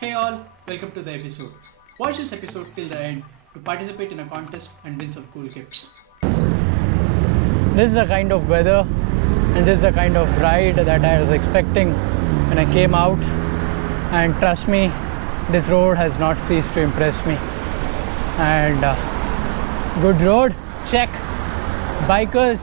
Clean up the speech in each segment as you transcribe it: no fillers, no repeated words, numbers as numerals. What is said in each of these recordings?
Hey all, welcome to the episode. Watch this episode till the end to participate in a contest and win some cool gifts. This is the kind of weather and this is the kind of ride that I was expecting when I came out, and trust me, this road has not ceased to impress me. And good road, check. Bikers,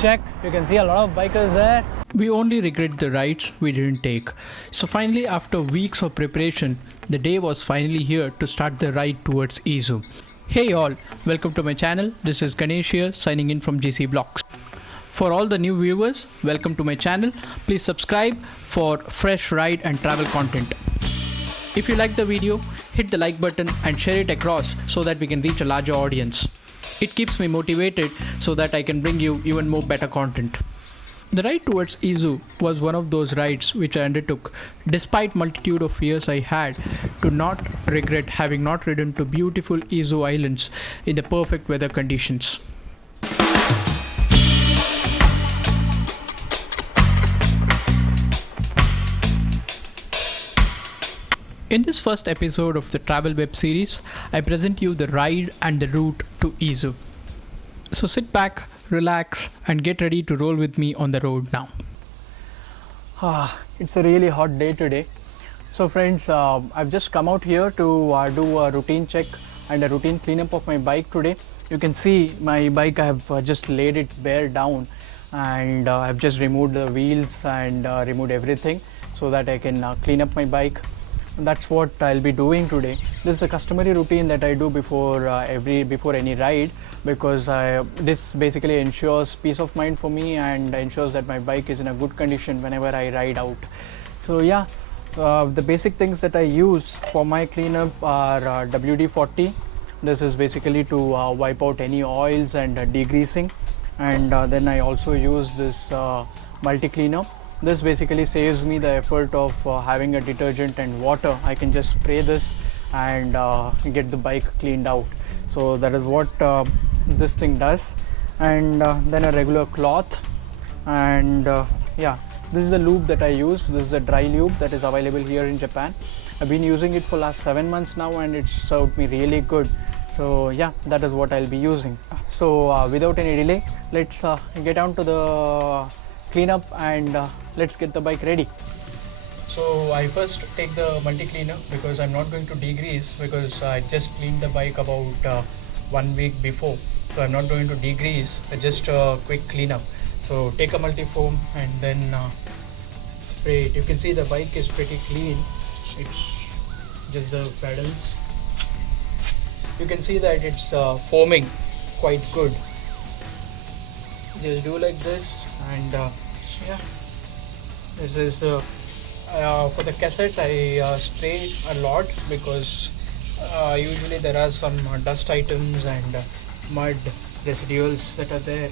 check. You can see a lot of bikers there. We only regret the rides we didn't take. So finally, after weeks of preparation, the day was finally here to start the ride towards Izu. Hey all, welcome to my channel. This is Ganesh here, signing in from GC Vlogs. For all the new viewers, welcome to my channel. Please subscribe for fresh ride and travel content. If you like the video, hit the like button and share it across so that we can reach a larger audience. It keeps me motivated so that I can bring you even more better content. The ride towards Izu was one of those rides which I undertook despite multitude of fears I had, to not regret having not ridden to beautiful Izu Islands in the perfect weather conditions. In this first episode of the travel web series, I present you the ride and the route to Izu. So sit back, relax and get ready to roll with me on the road now. It's a really hot day today. So friends, I've just come out here to do a routine check and a routine cleanup of my bike today. You can see my bike, I have just laid it bare down, and I've just removed the wheels and removed everything so that I can clean up my bike. That's what I'll be doing today. This is a customary routine that I do before any ride, because this basically ensures peace of mind for me and ensures that my bike is in a good condition whenever I ride out. So yeah, the basic things that I use for my cleanup are WD-40. This is basically to wipe out any oils and degreasing, and then I also use this multi-cleaner. This basically saves me the effort of having a detergent and water. I can just spray this and get the bike cleaned out. So that is what this thing does. And then a regular cloth, and yeah, this is the lube that I use. This is a dry lube that is available here in Japan. I've been using it for last 7 months now, and it served me really good. So yeah, that is what I'll be using. So without any delay, let's get on to the cleanup and let's get the bike ready. So I first take the multi cleaner because I'm not going to degrease, because I just cleaned the bike about 1 week before. So I'm not going to degrease, just a quick cleanup. So take a multi foam and then spray it. You can see the bike is pretty clean. It's just the pedals. You can see that it's foaming quite good. Just do like this, and yeah, this is for the cassettes. I spray a lot because usually there are some dust items and mud residuals that are there.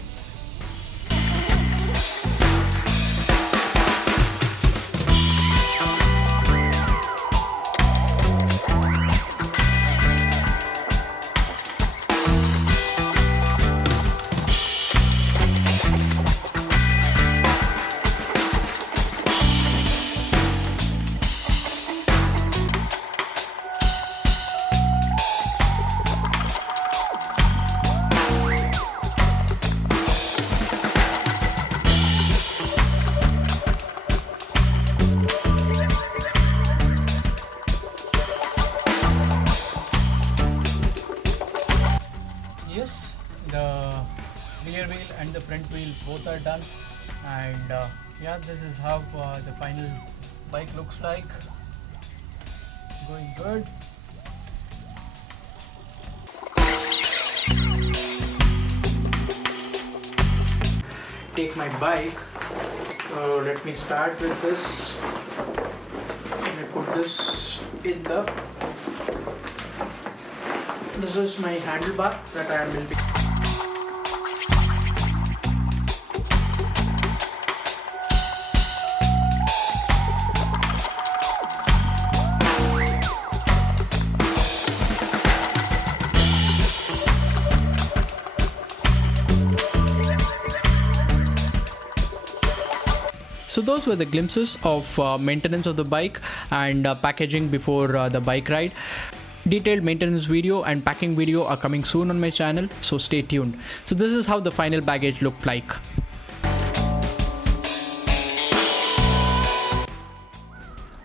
The rear wheel and the front wheel both are done, and yeah, this is how the final bike looks like. Going good. Take my bike. So let me start with this. Let me put this in the. This is my handlebar that I will be. So those were the glimpses of maintenance of the bike and packaging before the bike ride. Detailed maintenance video and packing video are coming soon on my channel, so stay tuned. So this is how the final baggage looked like.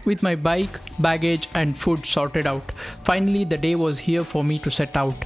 With my bike, baggage and food sorted out, finally the day was here for me to set out.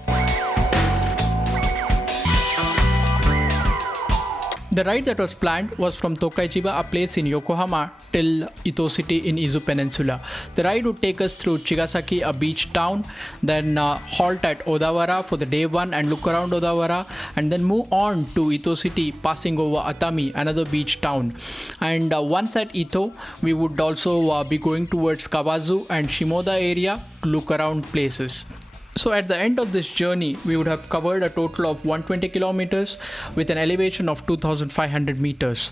The ride that was planned was from Tokaichiba, a place in Yokohama, till Ito City in Izu Peninsula. The ride would take us through Chigasaki, a beach town, then halt at Odawara for the day one and look around Odawara, and then move on to Ito City, passing over Atami, another beach town. And once at Ito, we would also be going towards Kawazu and Shimoda area to look around places. So at the end of this journey, we would have covered a total of 120 kilometers with an elevation of 2,500 meters.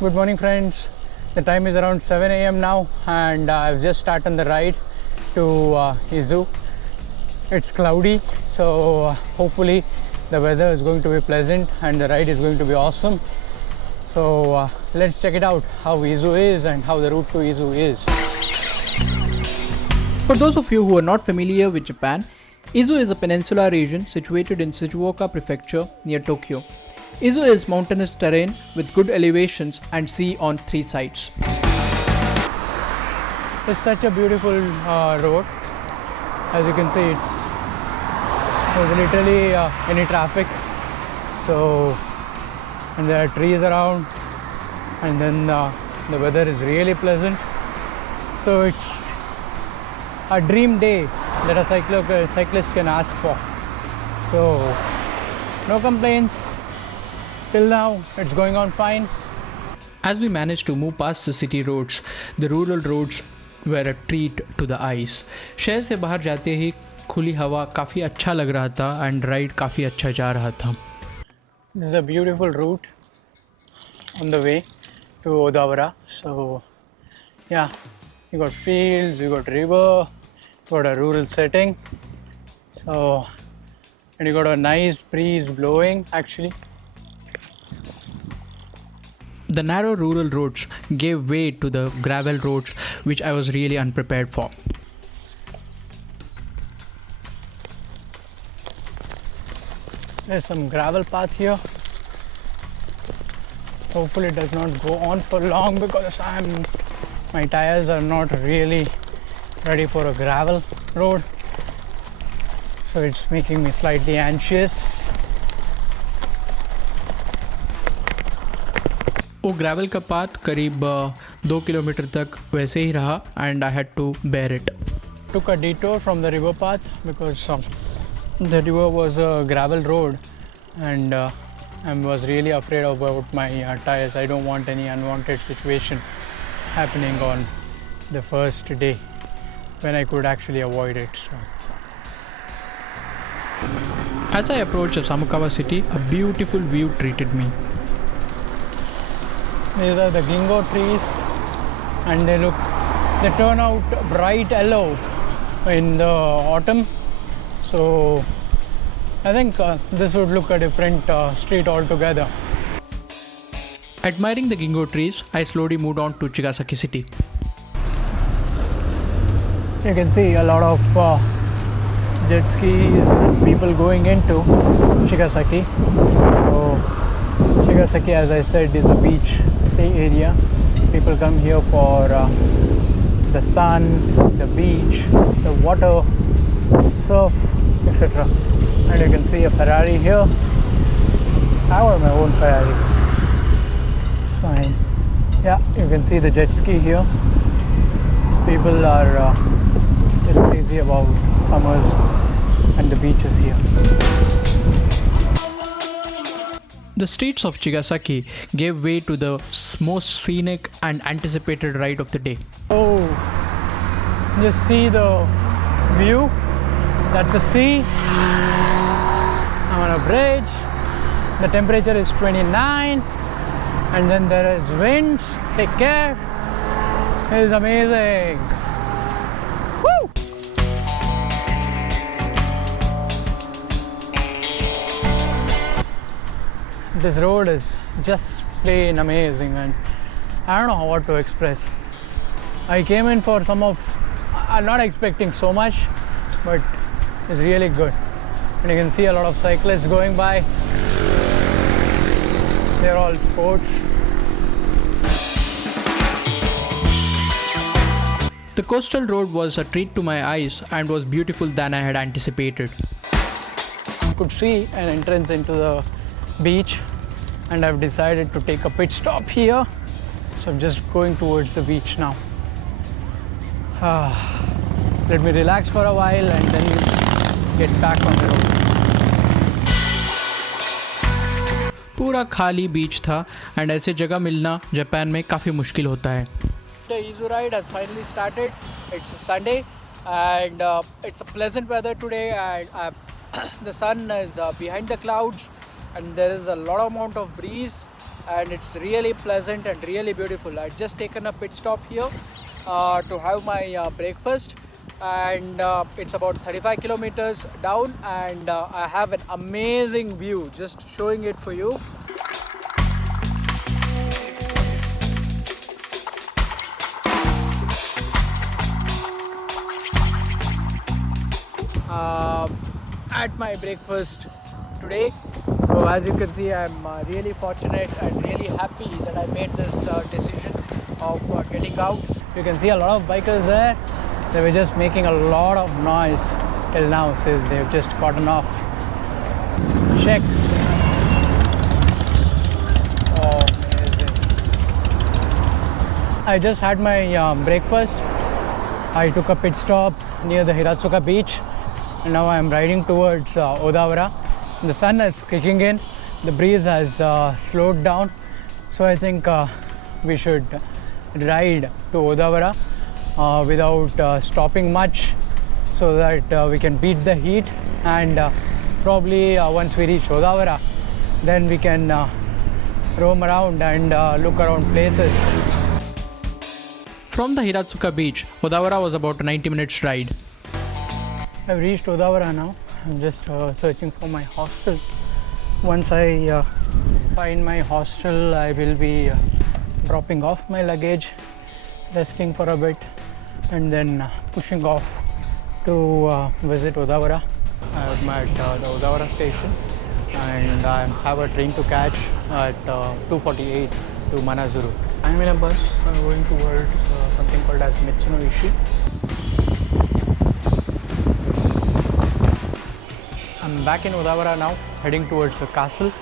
Good morning friends, the time is around 7 a.m. now and I've just started the ride to Izu. It's cloudy, so hopefully the weather is going to be pleasant and the ride is going to be awesome. So let's check it out, how Izu is and how the route to Izu is. For those of you who are not familiar with Japan, Izu is a peninsula region situated in Shizuoka Prefecture near Tokyo. Izu is mountainous terrain with good elevations and sea on 3 sides. It's such a beautiful road. As you can see, there's literally any traffic. So, and there are trees around, and then the weather is really pleasant. So it's a dream day that a cyclist can ask for. So no complaints. Till now, it's going on fine. As we managed to move past the city roads, the rural roads were a treat to the eyes. शहर से बाहर जाते ही खुली हवा काफ़ी अच्छा लग रहा था and ride काफ़ी अच्छा जा रहा था. This is a beautiful route on the way to Odawara. So yeah, you got fields, you got river, you got a rural setting. So, and you got a nice breeze blowing actually. The narrow rural roads gave way to the gravel roads, which I was really unprepared for. There's some gravel path here. Hopefully it does not go on for long because my tires are not really ready for a gravel road. So it's making me slightly anxious. वो gravel का path करीब 2 kilometre तक वैसे ही रहा and I had to bear it. Took a detour from the river path because the river was a gravel road and I was really afraid about my tires. I don't want any unwanted situation happening on the first day when I could actually avoid it. So. As I approached Samukawa city, a beautiful view treated me. These are the gingo trees and they turn out bright yellow in the autumn. So I think this would look a different street altogether. Admiring the gingo trees, I slowly moved on to Chigasaki city. You can see a lot of jet skis, people going into Chigasaki. So Chigasaki, as I said, is a beach area. People come here for the sun, the beach, the water, surf, etc. And you can see a Ferrari here. I want my own Ferrari. Fine. Yeah, you can see the jet ski here. People are just crazy about summers and the beaches here. The streets of Chigasaki gave way to the most scenic and anticipated ride of the day. Oh, just see the view. That's the sea. I'm on a bridge. The temperature is 29 and then there is winds. Take care. It is amazing. Woo! this road is just plain amazing, and I don't know what to express. I came in for I'm not expecting so much, but it's really good. And you can see a lot of cyclists going by. They're all sports. The coastal road was a treat to my eyes and was beautiful than I had anticipated. You could see an entrance into the beach, and I've decided to take a pit stop here. So I'm just going towards the beach now. Let me relax for a while and then get back on the road. पूरा खाली बीच था and ऐसे जगह मिलना Japan में काफ़ी मुश्किल होता है. The Izu ride has finally started. It's a Sunday and it's a pleasant weather today, and the sun is behind the clouds and there is a lot amount of breeze, and it's really pleasant and really beautiful. I've just taken a pit stop here to have my breakfast, and it's about 35 kilometers down, and I have an amazing view, just showing it for you. At my breakfast today. So as you can see, I'm really fortunate and really happy that I made this decision of getting out. You can see a lot of bikers there. They were just making a lot of noise till now, so they've just gotten off. Check. Oh, amazing. I just had my breakfast. I took a pit stop near the Hiratsuka beach, and now I'm riding towards Odawara. The sun is kicking in, the breeze has slowed down, so I think we should ride to Odawara without stopping much, so that we can beat the heat, and probably once we reach Odawara, then we can roam around and look around places. From the Hiratsuka beach, Odawara was about a 90 minutes ride. I've reached Odawara now. I'm just searching for my hostel. Once I find my hostel, I will be dropping off my luggage, resting for a bit, and then pushing off to visit Odawara. I'm at the Odawara station, and I have a train to catch at 2:48 to Manazuru. I'm in a bus going towards something called as Mitsuno-ishi. I'm back in Odawara now, heading towards the castle.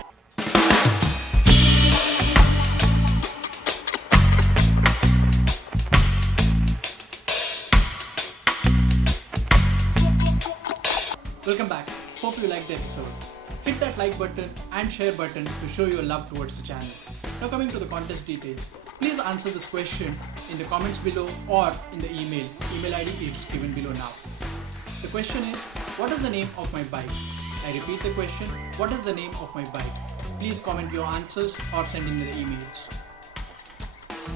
Welcome back. Hope you liked the episode. Hit that like button and share button to show your love towards the channel. Now coming to the contest details. Please answer this question in the comments below or in the email. Email ID is given below now. The question is, what is the name of my bike? I repeat the question, what is the name of my bike? Please comment your answers or send in the emails.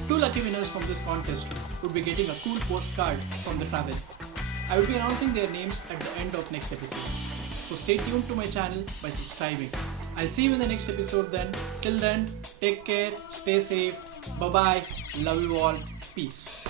2 lucky winners from this contest would be getting a cool postcard from the travel. I will be announcing their names at the end of next episode. So stay tuned to my channel by subscribing. I'll see you in the next episode then. Till then, take care, stay safe, bye bye, love you all, peace.